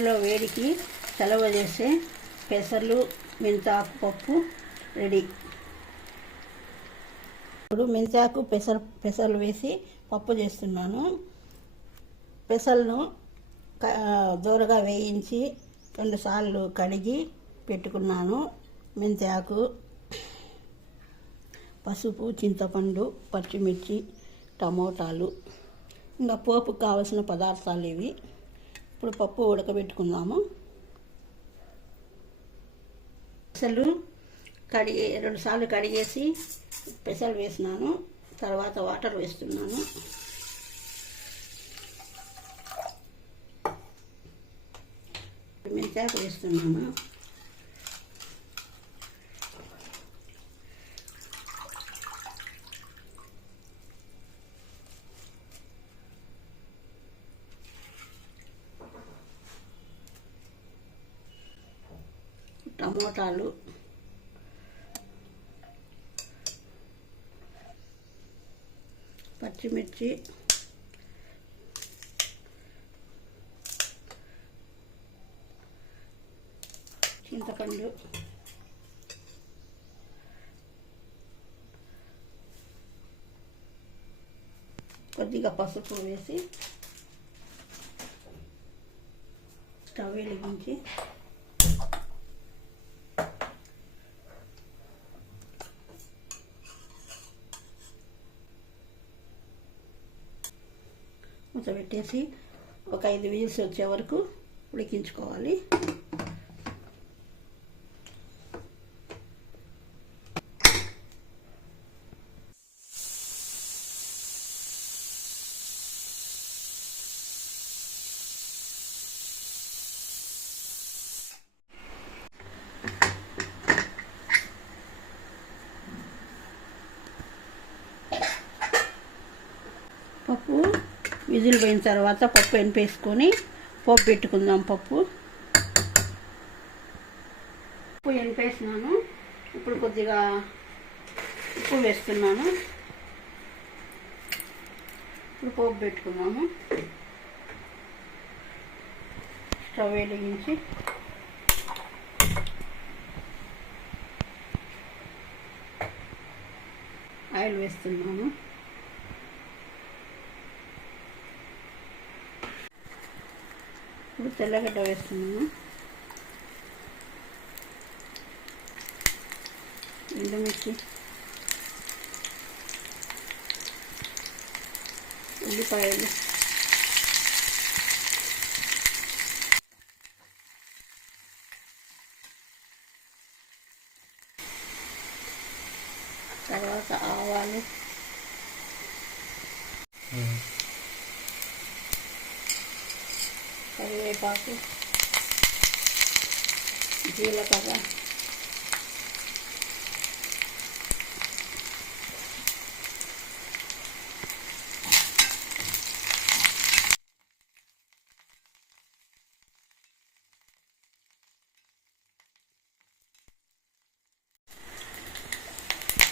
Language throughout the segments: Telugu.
కుక్కర్లో వేడికి చలవ చేసే పెసర్లు మెంతాకు పప్పు రెడీ. ఇప్పుడు మెంతాకు పెసర పెసర్లు వేసి పప్పు చేస్తున్నాను. పెసలను దూరగా వేయించి రెండుసార్లు కడిగి పెట్టుకున్నాను. మెంతాకు పసుపు చింతపండు పచ్చిమిర్చి టమోటాలు ఇంకా పోపుకు కావలసిన పదార్థాలు ఇవి. ఇప్పుడు పప్పు ఉడకబెట్టుకుందాము. పెసలు కడిగే రెండుసార్లు కడిగేసి పెసలు వేసినాను. తర్వాత వాటర్ వేస్తున్నాను. మెంతాకు వేస్తున్నాను. టమోటాలు. పచ్చిమిర్చి. చింతపండు. కొద్దిగా పసుపు వేసి స్టవ్ వెలిగించి మూత పెట్టేసి ఒక ఐదు విజిల్స్ వచ్చే వరకు ఉడికించుకోవాలి. పప్పు విజిల్ పోయిన తర్వాత పప్పు ఎనిపేసుకొని పప్పు పెట్టుకుందాం పప్పు. ఉప్పు ఎనిపేసినాను ఇప్పుడు కొద్దిగా ఉప్పు వేస్తున్నాను. ఇప్పుడు పోపు పెట్టుకున్నాము. స్టవ్ వెలిగించి ఆయిల్ వేస్తున్నాను. ఇప్పుడు తెల్లగడ్డ వేస్తున్నాము ఎండుమిర్చి. ఉల్లిపాయలు. తర్వాత ఆవాలు. కరివేపాకు జీలకర్ర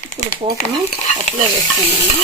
ఇప్పుడు పోపును అప్పులో వేస్తున్నాను